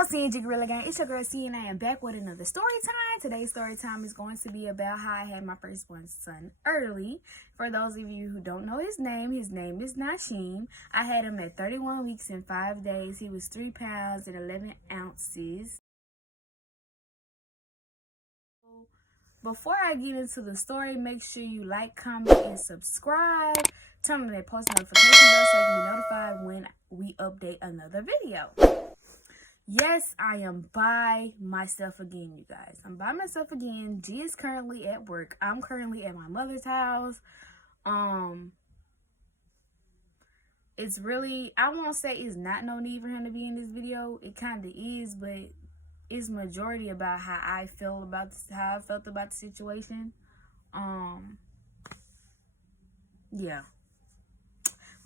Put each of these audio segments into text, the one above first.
What's up, CNG Gorilla Gang? It's your girl C, and I am back with another story time. Today's story time is going to be about how I had my firstborn son early. For those of you who don't know his name is Nashim. I had him at 31 weeks and 5 days. He was 3 pounds and 11 ounces. Before I get into the story, make sure you like, comment, and subscribe. Turn on that post notification bell so you can be notified when we update another video. Yes, I am by myself again, you guys. I'm by myself again. G is currently at work. I'm currently at my mother's house. It's really, I won't say it's not no need for him to be in this video. It kind of is, but it's majority about how I felt about the situation. Yeah.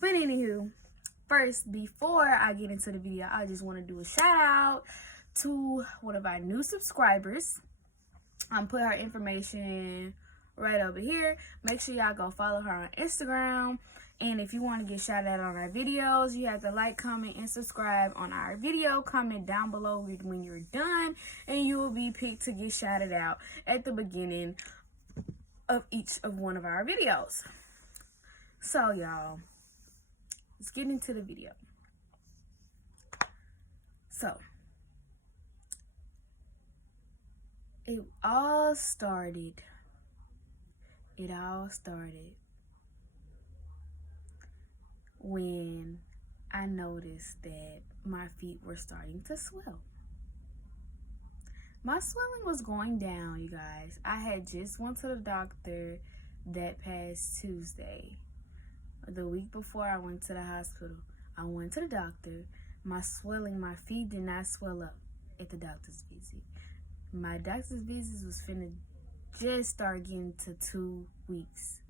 But anywho, first, before I get into the video, I just want to do a shout out to one of our new subscribers. Put her information right over here. Make sure y'all go follow her on Instagram. And if you want to get shouted out on our videos, you have to like, comment, and subscribe on our video. Comment down below when you're done, and you will be picked to get shouted out at the beginning of each of one of our videos. So, y'all, let's get into the video. So, it all started when I noticed that my feet were starting to swell. My swelling was going down, you guys. I had just went to the doctor that past Tuesday. The week before I went to the hospital, I went to the doctor. My feet did not swell up at the doctor's visit. My doctor's visit was finna just start getting to 2 weeks.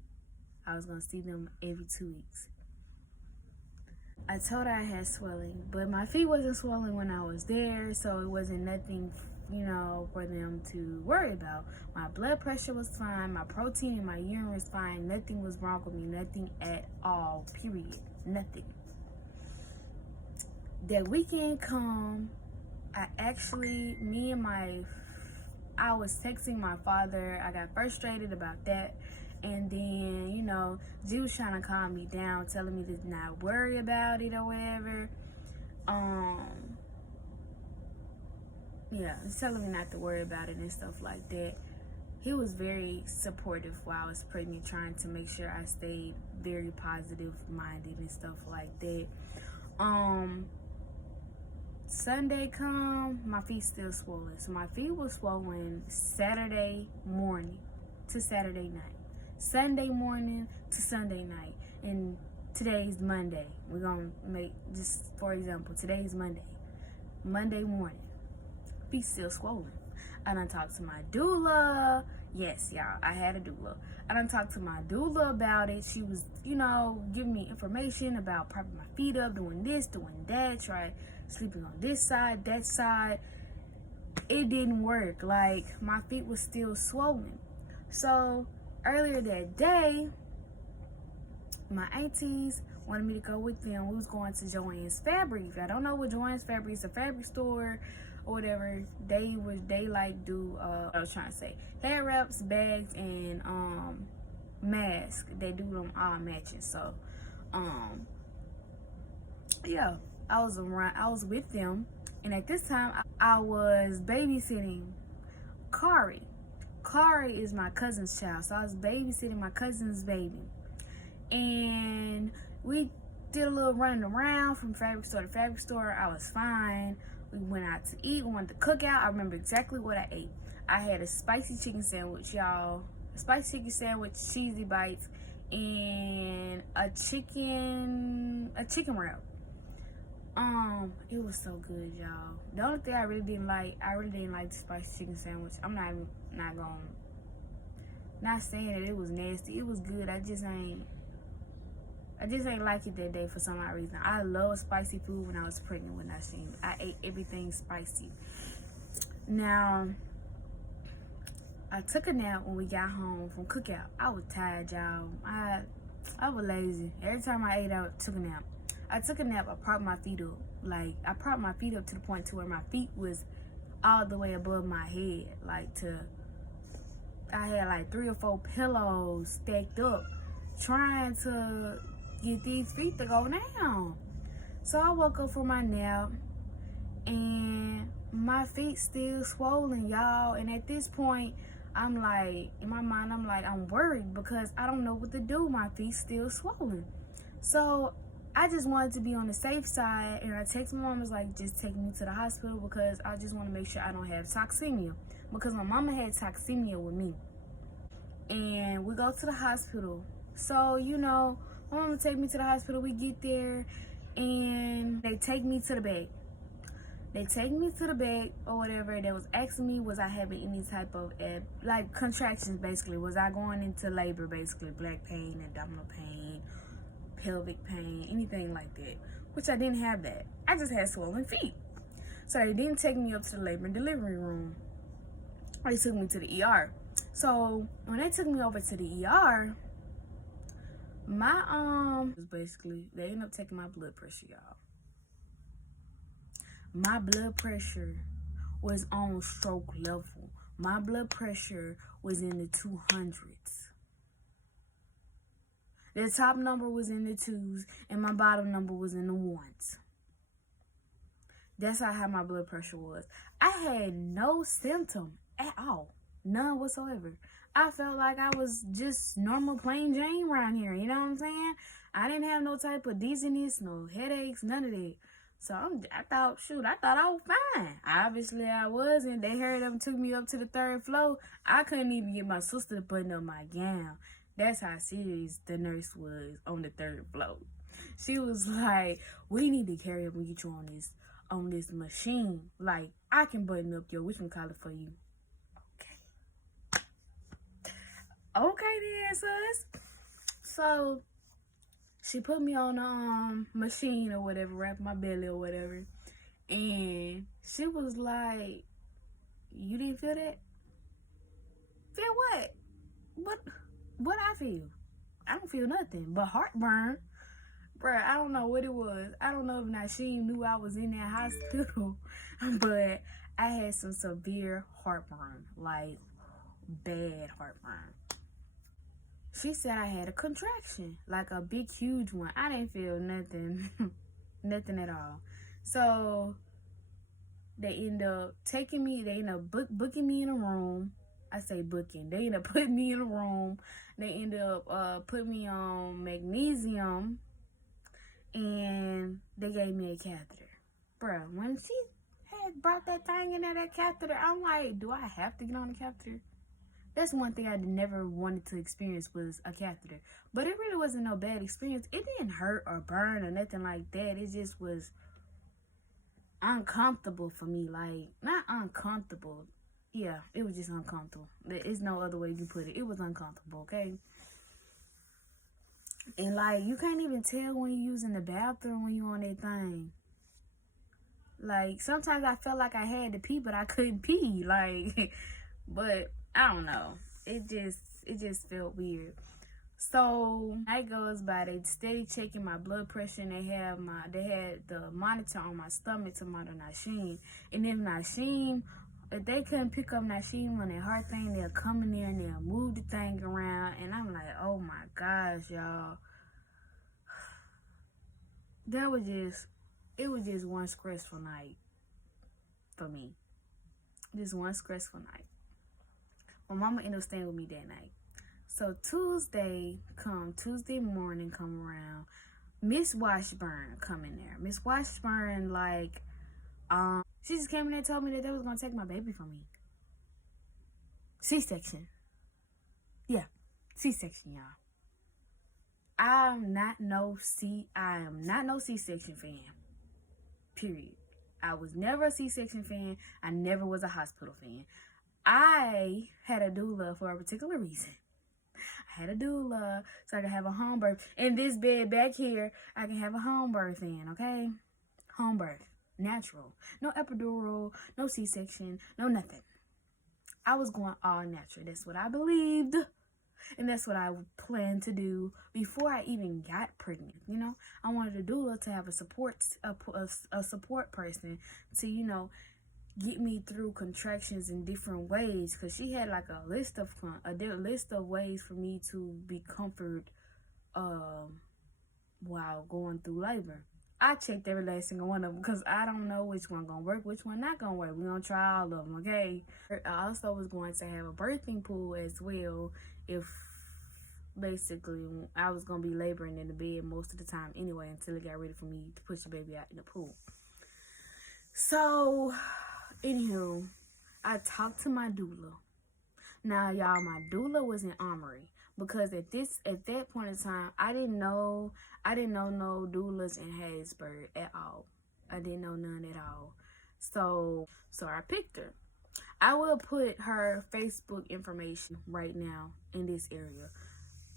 I was gonna see them every 2 weeks. I told her I had swelling, but my feet wasn't swelling when I was there, so it wasn't nothing, for them to worry about. My blood pressure was fine, my protein in my urine was fine, nothing was wrong with me, nothing at all, period, nothing. That weekend come, I was texting my father. I got frustrated about that. And then, G was trying to calm me down, telling me to not worry about it or whatever. Yeah, he's telling me not to worry about it and stuff like that. He was very supportive while I was pregnant, trying to make sure I stayed very positive-minded and stuff like that. Sunday come, my feet still swollen. So my feet were swollen Saturday morning to Saturday night. Sunday morning to Sunday night. And today's Monday. We're going to make, just for example, today's Monday. Monday morning. Feet still swollen. I done talked to my doula. Yes, y'all, I had a doula. I done talked to my doula about it. She was, giving me information about propping my feet up, doing this, doing that, try sleeping on this side, that side. It didn't work. Like, my feet was still swollen. So, earlier that day, my aunties wanted me to go with them. We was going to Joann's Fabric. If I don't know what Joann's Fabric is, a fabric store or whatever. They like do hair wraps, bags, and masks. They do them all matching. So yeah, I was with them, and at this time I was babysitting Kari. Kari is my cousin's child, so I was babysitting my cousin's baby. And we did a little running around from fabric store to fabric store. I was fine. We went out to eat. We went to cook out. I remember exactly what I ate. I had a spicy chicken sandwich, y'all. A spicy chicken sandwich, cheesy bites, and a chicken wrap. It was so good, y'all. The only thing I really didn't like the spicy chicken sandwich. I'm not saying that it was nasty. It was good. I just ain't like it that day for some odd reason. I love spicy food when I was pregnant with Nashim. I ate everything spicy. Now, I took a nap when we got home from cookout. I was tired, y'all. I was lazy. Every time I ate, I took a nap. I took a nap. I propped my feet up. Like, I propped my feet up to the point to where my feet was all the way above my head. I had like 3 or 4 pillows stacked up trying to get these feet to go down. So I woke up from my nap and my feet still swollen, y'all. And at this point, I'm like, in my mind, I'm worried because I don't know what to do. My feet still swollen. So I just wanted to be on the safe side, and I texted my mom, was like, just take me to the hospital because I just want to make sure I don't have toxemia, because my mama had toxemia with me. And we go to the hospital. So, you know, my mama take me to the hospital. We get there, and they take me to the bed. They take me to the bed or whatever. They was asking me, was I having any type of, like, contractions, basically. Was I going into labor, basically, black pain, abdominal pain, pelvic pain, anything like that, which I didn't have that. I just had swollen feet. So they didn't take me up to the labor and delivery room. They took me to the ER. So when they took me over to the ER, my basically, they ended up taking my blood pressure, y'all. My blood pressure was on stroke level. My blood pressure was in the 200s. The top number was in the 2s, and my bottom number was in the 1s. That's how high my blood pressure was. I had no symptom at all. None whatsoever. I felt like I was just normal plain Jane around here. You know what I'm saying? I didn't have no type of dizziness, no headaches, none of that. So I thought I was fine. Obviously I wasn't. They hurried up and took me up to the 3rd floor. I couldn't even get my sister to button up my gown. That's how serious the nurse was on the 3rd floor. She was like, we need to carry up and get you on this machine. Like, I can button up your whatchamacallit for you. Okay then, sis. So she put me on a machine or whatever, wrapped my belly or whatever. And she was like, you didn't feel that? Feel what? What I feel? I don't feel nothing but heartburn. Bruh, I don't know what it was. I don't know if Nashim knew I was in that hospital, but I had some severe heartburn, like bad heartburn. She said I had a contraction, like a big, huge one. I didn't feel nothing, nothing at all. So they end up booking me in a room. I say booking. They end up putting me in a room. They end up putting me on magnesium, and they gave me a catheter. Bruh, when she had brought that thing in there, that catheter, I'm like, do I have to get on the catheter? That's one thing I never wanted to experience, was a catheter. But it really wasn't no bad experience. It didn't hurt or burn or nothing like that. It just was uncomfortable for me. Like, not uncomfortable. Yeah, it was just uncomfortable. There's no other way to put it. It was uncomfortable, okay? And, like, you can't even tell when you're using the bathroom when you're on that thing. Like, sometimes I felt like I had to pee, but I couldn't pee. Like, but I don't know. It just felt weird. So night goes by, they steady checking my blood pressure, and they had the monitor on my stomach to monitor Nashim. And if they couldn't pick up Nashim on their heart thing, they'll come in there and they'll move the thing around. And I'm like, oh my gosh, y'all. It was just one stressful night for me. Just one stressful night. My mama ended up staying with me that night. So Tuesday morning come around, Miss Washburn come in there. Miss Washburn, like, she just came in there and told me that they was gonna take my baby from me. C-section. Yeah, C-section, y'all. I am not no C-section fan. Period. I was never a C-section fan. I never was a hospital fan. I had a doula for a particular reason. I had a doula so I could have a home birth. In this bed back here, I can have a home birth in, okay? Home birth. Natural. No epidural, no C-section, no nothing. I was going all natural. That's what I believed. And that's what I planned to do before I even got pregnant. You know, I wanted a doula to have a support person to, you know, get me through contractions in different ways, because she had like a list of ways for me to be comforted while going through labor. I checked every last single one of them because I don't know which one gonna work, which one not gonna work. We're gonna try all of them, okay? I also was going to have a birthing pool as well, if basically I was gonna be laboring in the bed most of the time anyway, until it got ready for me to push the baby out in the pool. So, anywho, I talked to my doula. Now, y'all, my doula was in Armory, because at that point in time, I didn't know no doulas in Hattiesburg at all. I didn't know none at all. So I picked her. I will put her Facebook information right now in this area.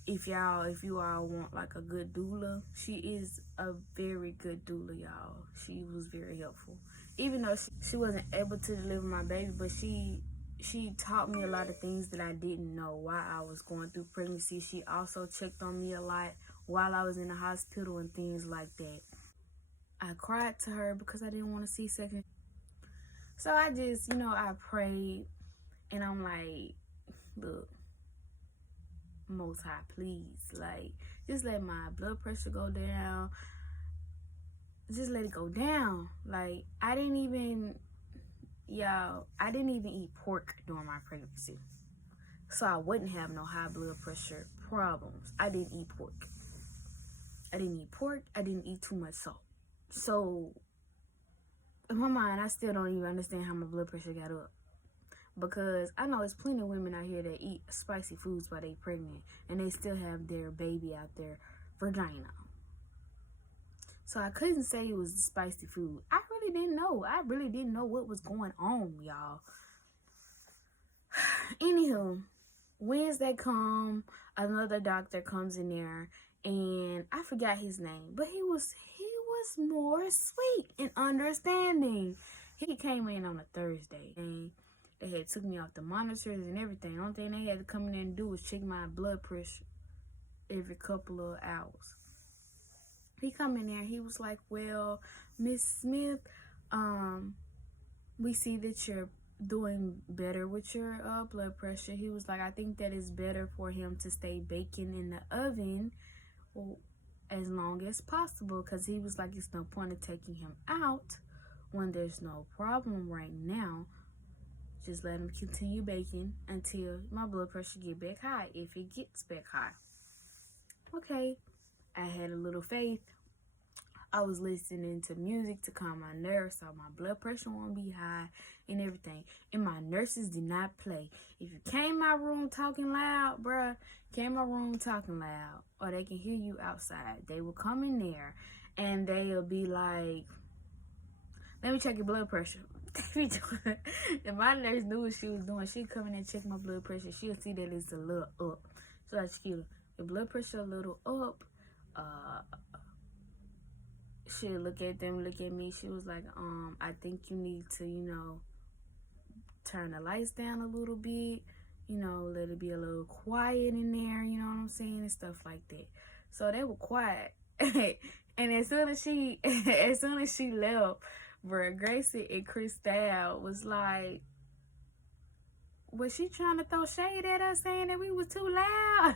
If you all want like a good doula, she is a very good doula, y'all. She was very helpful. Even though she wasn't able to deliver my baby, but she taught me a lot of things that I didn't know while I was going through pregnancy. She also checked on me a lot while I was in the hospital and things like that. I cried to her because I didn't want to see second. So I just, I prayed, and I'm like, look, Most High, please, like, just let my blood pressure go down. Just let it go down. Like, I didn't even eat pork during my pregnancy, so I wouldn't have no high blood pressure problems. I didn't eat pork. I didn't eat too much salt. So in my mind, I still don't even understand how my blood pressure got up, because I know there's plenty of women out here that eat spicy foods while they pregnant, and they still have their baby out their vagina. So I couldn't say it was spicy food. I really didn't know what was going on, y'all. Anywho, Wednesday come, another doctor comes in there, and I forgot his name, but he was more sweet and understanding. He came in on a Thursday, and they had took me off the monitors and everything. The only thing they had to come in there and do was check my blood pressure every couple of hours. He come in there, he was like, well, Miss Smith, we see that you're doing better with your blood pressure. He was like, I think that it's better for him to stay baking in the oven as long as possible, because he was like, it's no point in taking him out when there's no problem right now. Just let him continue baking until my blood pressure get back high, if it gets back high. Okay, I had a little faith. I was listening to music to calm my nerves so my blood pressure won't be high and everything. And my nurses did not play. If you came in my room talking loud, bruh, or they can hear you outside, they will come in there and they'll be like, let me check your blood pressure. If my nurse knew what she was doing, she'd come in and check my blood pressure. She'll see that it's a little up. So I your blood pressure a little up. She'll look at them, look at me. She was like, I think you need to, turn the lights down a little bit. Let it be a little quiet in there, you know what I'm saying, and stuff like that. So they were quiet. And as soon as she left, bruh, Gracie and Christelle was like, was she trying to throw shade at us, saying that we was too loud?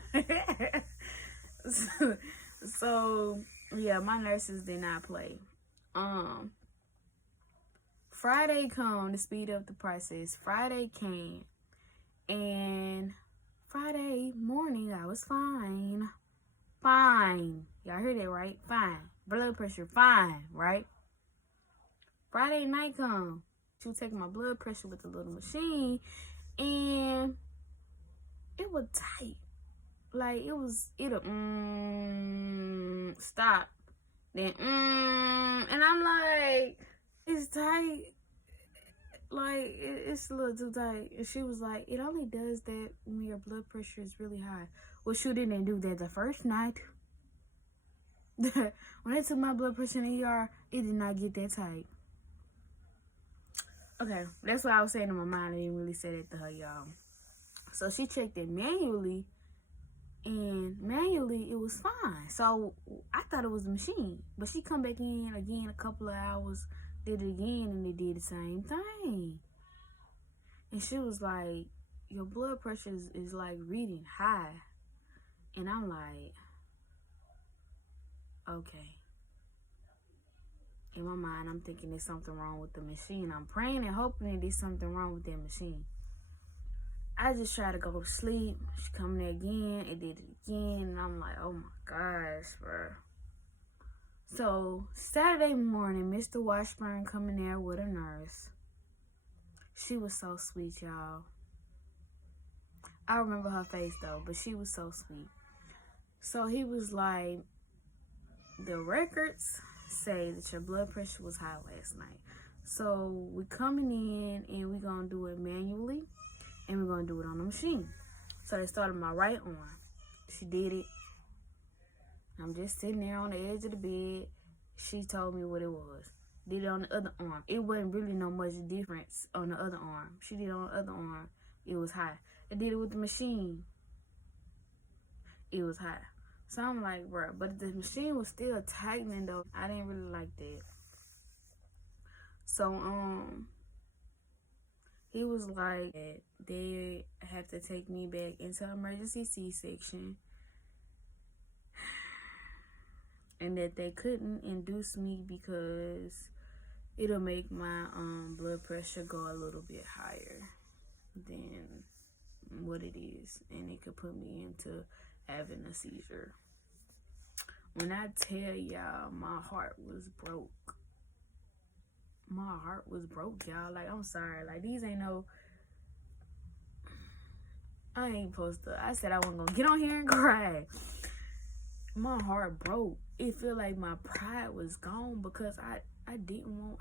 So yeah, my nurses did not play. Friday come to speed up the process. Friday came, and Friday morning I was fine. Y'all heard that right? Fine. Blood pressure fine, right? Friday night come. She was taking my blood pressure with the little machine, and it was tight. Like, it'll stop. Then and I'm like, it's tight. Like, it's a little too tight. And she was like, it only does that when your blood pressure is really high. Well, she didn't do that the first night. When they took my blood pressure in the ER, it did not get that tight. Okay, that's what I was saying in my mind. I didn't really say that to her, y'all. So she checked it manually and manually it was fine. So I thought it was the machine, but she come back in again a couple of hours, did it again, and it did the same thing. And she was like, your blood pressure is like reading high. And I'm like, okay. In my mind, I'm thinking there's something wrong with the machine. I'm praying and hoping that there's something wrong with that machine. I just try to go to sleep. She come there again. It did it again. And I'm like, oh my gosh, bro. So Saturday morning, Mr. Washburn coming there with a nurse. She was so sweet, y'all. I remember her face though, but she was so sweet. So he was like, the records say that your blood pressure was high last night. So we coming in and we gonna do it manually and we're gonna do it on the machine. So they started my right arm. She did it. I'm just sitting there on the edge of the bed. She told me what it was. Did it on the other arm. It wasn't really no much difference on the other arm. She did it on the other arm. It was high. I did it with the machine. It was high. So I'm like, bro, but the machine was still tightening though. I didn't really like that. So he was like, they have to take me back into emergency C-section, and that they couldn't induce me because it'll make my blood pressure go a little bit higher than what it is, and it could put me into having a seizure. When I tell y'all, my heart was broke. My heart was broke, y'all. Like, I'm sorry. Like, these ain't no... I ain't supposed to... I said I wasn't gonna get on here and cry. My heart broke. It feel like my pride was gone because I didn't want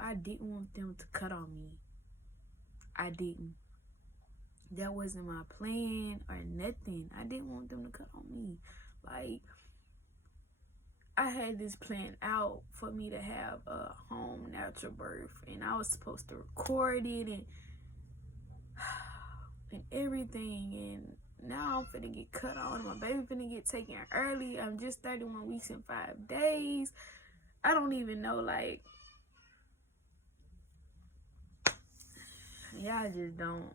them to cut on me. I didn't. That wasn't my plan or nothing. I didn't want them to cut on me. Like, I had this plan out for me to have a home natural birth, and I was supposed to record it and everything, and now I'm finna get cut on. My baby finna get taken early. I'm just 31 weeks and 5 days. I don't even know, like, y'all just don't.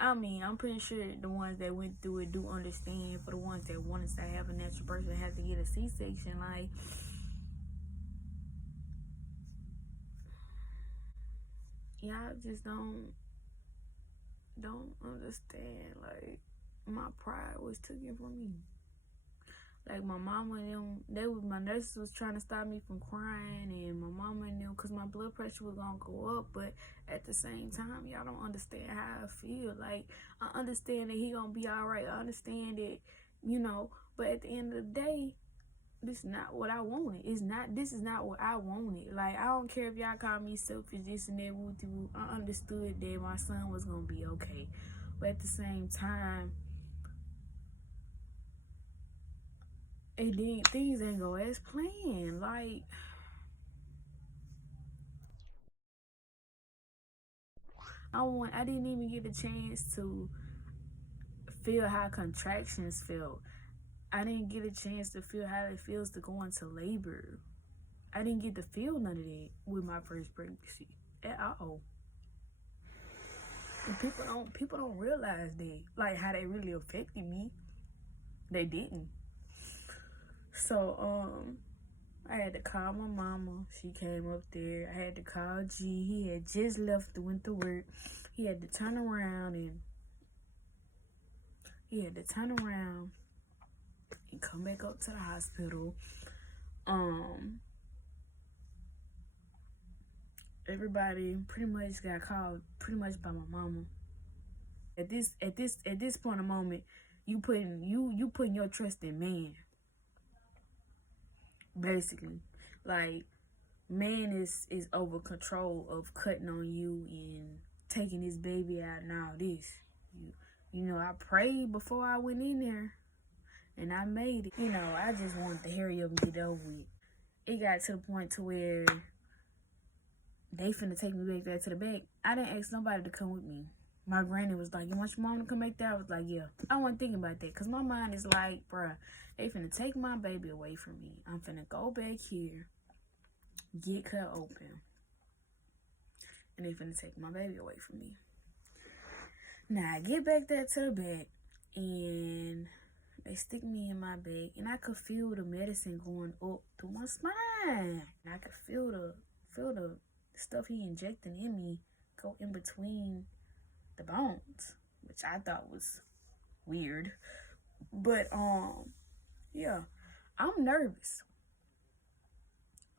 I mean, I'm pretty sure the ones that went through it do understand. For the ones that wanted to have a natural birth and have to get a C-section, like, y'all just don't understand. Like, my pride was taken from me. Like, my mama and them, my nurses was trying to stop me from crying, and my mama and them, because my blood pressure was gonna go up, but at the same time, y'all don't understand how I feel. Like, I understand that he gonna be all right. I understand that, you know, but at the end of the day, this is not what I wanted. This is not what I wanted. Like, I don't care if y'all call me selfish, this and that, woo-doo. I understood that my son was gonna be okay. But at the same time, and then things ain't go as planned. Like, I didn't even get a chance to feel how contractions felt. I didn't get a chance to feel how it feels to go into labor. I didn't get to feel none of that with my first pregnancy at all. And people don't realize that, like, how they really affected me. They didn't. So I had to call my mama. She came up there. I had to call G. He had just left to went to work. He had to turn around and come back up to the hospital. Everybody pretty much got called pretty much by my mama. At this point of moment, you putting your trust in man. Basically, like, man is over control of cutting on you and taking his baby out and all this. You know, I prayed before I went in there, and I made it. You know, I just wanted to hurry up and get over with. It got to the point to where they finna take me back there to the back. I didn't ask nobody to come with me. My granny was like, you want your mom to come back there? I was like, yeah. I wasn't thinking about that because my mind is like, bruh, they finna take my baby away from me. I'm finna go back here, get cut open, and they finna take my baby away from me. Now, I get back there to the back, and they stick me in my bag, and I could feel the medicine going up through my spine. And I could feel the stuff he injecting in me go in between the bones, which I thought was weird. But yeah, I'm nervous.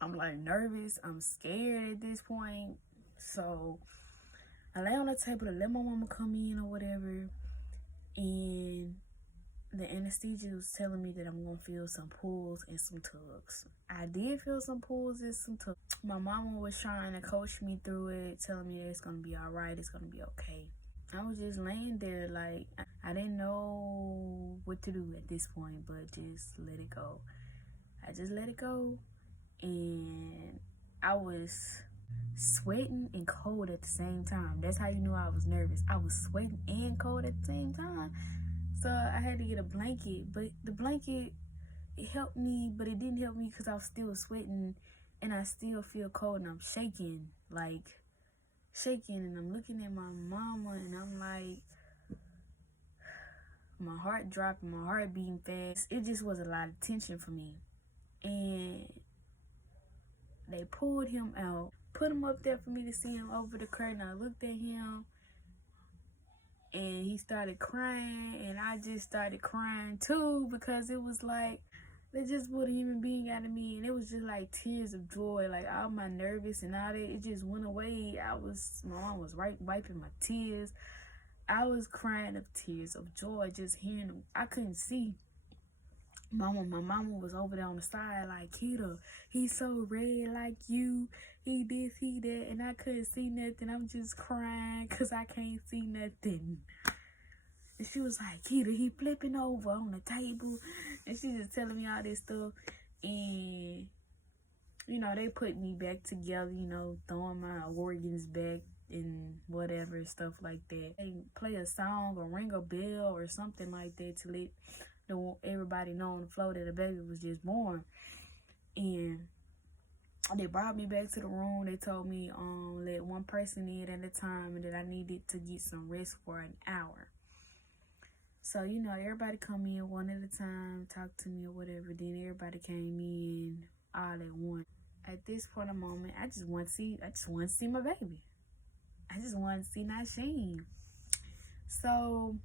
I'm like nervous. I'm scared at this point. So I lay on the table to let my mama come in or whatever, and the anesthesia was telling me that I'm gonna feel some pulls and some tugs. I did feel some pulls and some tugs. My mama was trying to coach me through it, telling me that it's gonna be all right, it's gonna be okay. I was just laying there like I didn't know what to do at this point, but just let it go. I just let it go, and I was sweating and cold at the same time. That's how you knew I was nervous. I was sweating and cold at the same time. So I had to get a blanket, but the blanket, it helped me, but it didn't help me because I was still sweating and I still feel cold and I'm shaking, and I'm looking at my mama and I'm like, my heart dropping, my heart beating fast. It just was a lot of tension for me. And they pulled him out, put him up there for me to see him over the curtain. I looked at him and he started crying, and I just started crying too because it was like they just put a human being out of me, and it was just like tears of joy, like all my nervous and all that, it just went away. My mom was wiping my tears. I was crying of tears of joy just hearing them. I couldn't see. My mama was over there on the side like, Keita, he's so red like you, he this, he that, and I couldn't see nothing. I'm just crying because I can't see nothing. And she was like, Keita, he flipping over on the table, and she just telling me all this stuff. And they put me back together, throwing my organs back and whatever, stuff like that. They play a song or ring a bell or something like that to let everybody know on the floor that the baby was just born. And they brought me back to the room. They told me let one person in at a time and that I needed to get some rest for an hour. So everybody come in one at a time, talk to me or whatever. Then everybody came in all at once. At this point in the moment, I just want to see my baby. I just want to see Nasheen. So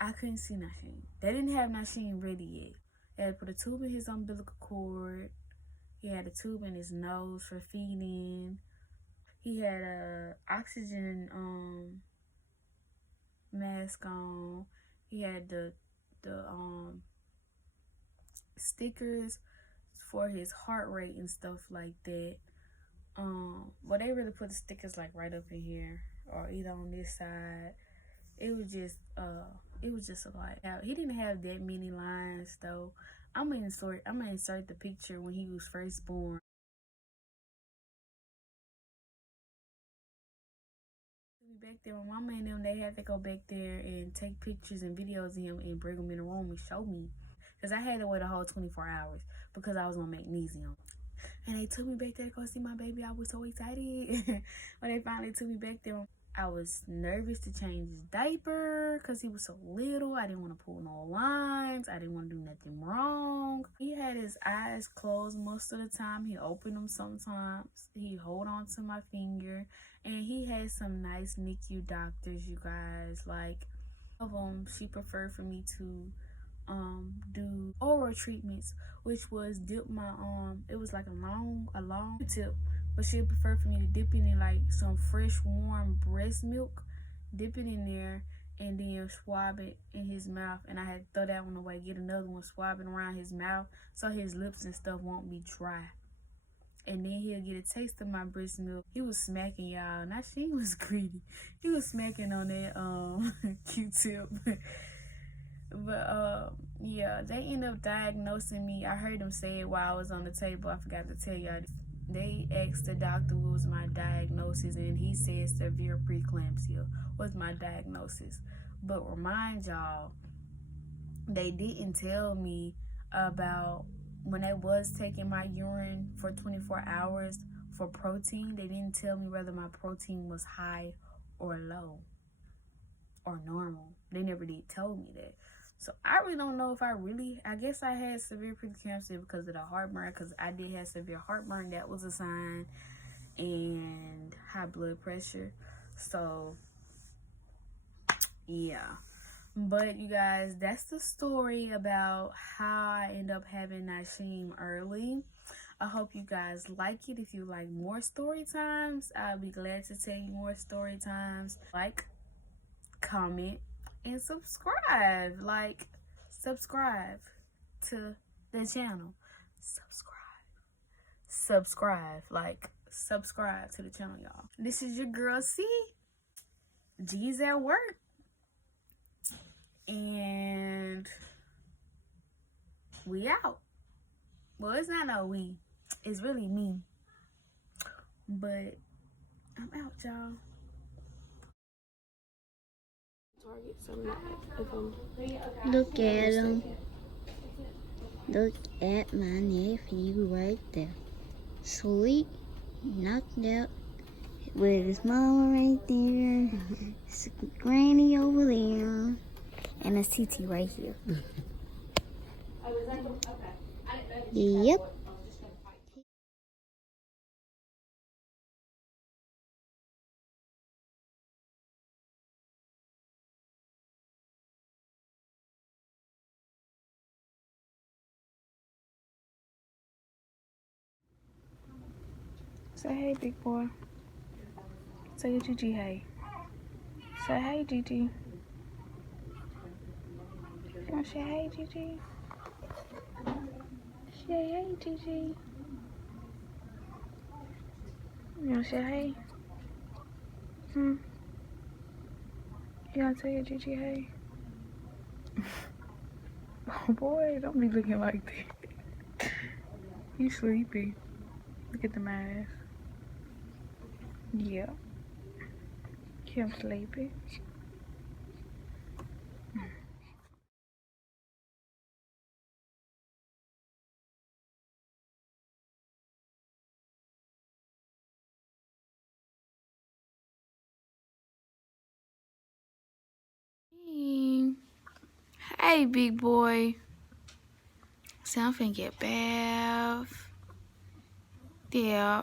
I couldn't see Nasheen. They didn't have Nasheen ready yet. They had put a tube in his umbilical cord. He had a tube in his nose for feeding. He had a oxygen mask on. He had the stickers for his heart rate and stuff like that. Well, they really put the stickers like right up in here or either on this side. It was just a lot. He didn't have that many lines though. I'm gonna insert the picture when he was first born. Back there, my mama and them, they had to go back there and take pictures and videos of him and bring him in the room and show me. Because I had to wait a whole 24 hours because I was on magnesium. And they took me back there to go see my baby. I was so excited. When they finally took me back there, I was nervous to change his diaper because he was so little. I didn't want to pull no lines. I didn't want to do nothing wrong. He had his eyes closed most of the time. He opened them sometimes. He hold on to my finger. And he had some nice NICU doctors, you guys. Like, of them, she preferred for me to do oral treatments, which was dip my it was like a long tip, but she preferred for me to dip it in like some fresh warm breast milk, dip it in there, and then swab it in his mouth. And I had to throw that one away, get another one, swab it around his mouth so his lips and stuff won't be dry. And then he'll get a taste of my breast milk. He was smacking, y'all. Now she was greedy. He was smacking on that Q-tip. But yeah, they ended up diagnosing me. I heard them say it while I was on the table. I forgot to tell y'all this. they asked the doctor what was my diagnosis, and he said severe preeclampsia was my diagnosis. But remind y'all, they didn't tell me about when I was taking my urine for 24 hours for protein. They didn't tell me whether my protein was high or low or normal. They never did tell me that. So I really don't know if I guess I had severe preeclampsia because of the heartburn, because I did have severe heartburn. That was a sign. And high blood pressure. So yeah. But you guys, that's the story about how I end up having Nashim early. I hope you guys like it. If you like more story times, I'll be glad to tell you more story times. Like, comment, and subscribe. Like, subscribe to the channel. Subscribe. Like, subscribe to the channel, y'all. This is your girl C. G's at work. And we out. Well, it's not no we. It's really me. But I'm out, y'all. Look at him. Look at my nephew right there. Sweet, knocked out with his mama right there, his granny over there, and a TT right here. Yep. Say hey, big boy. Say your Gigi hey. Say hey, Gigi. You wanna say hey, Gigi? Say hey, Gigi. You wanna say hey? You wanna tell your Gigi hey? Oh boy, don't be looking like that. You sleepy. Look at the mask. Yeah. I'm sleepy. Hey, big boy. So I'm finna get bath. Yeah.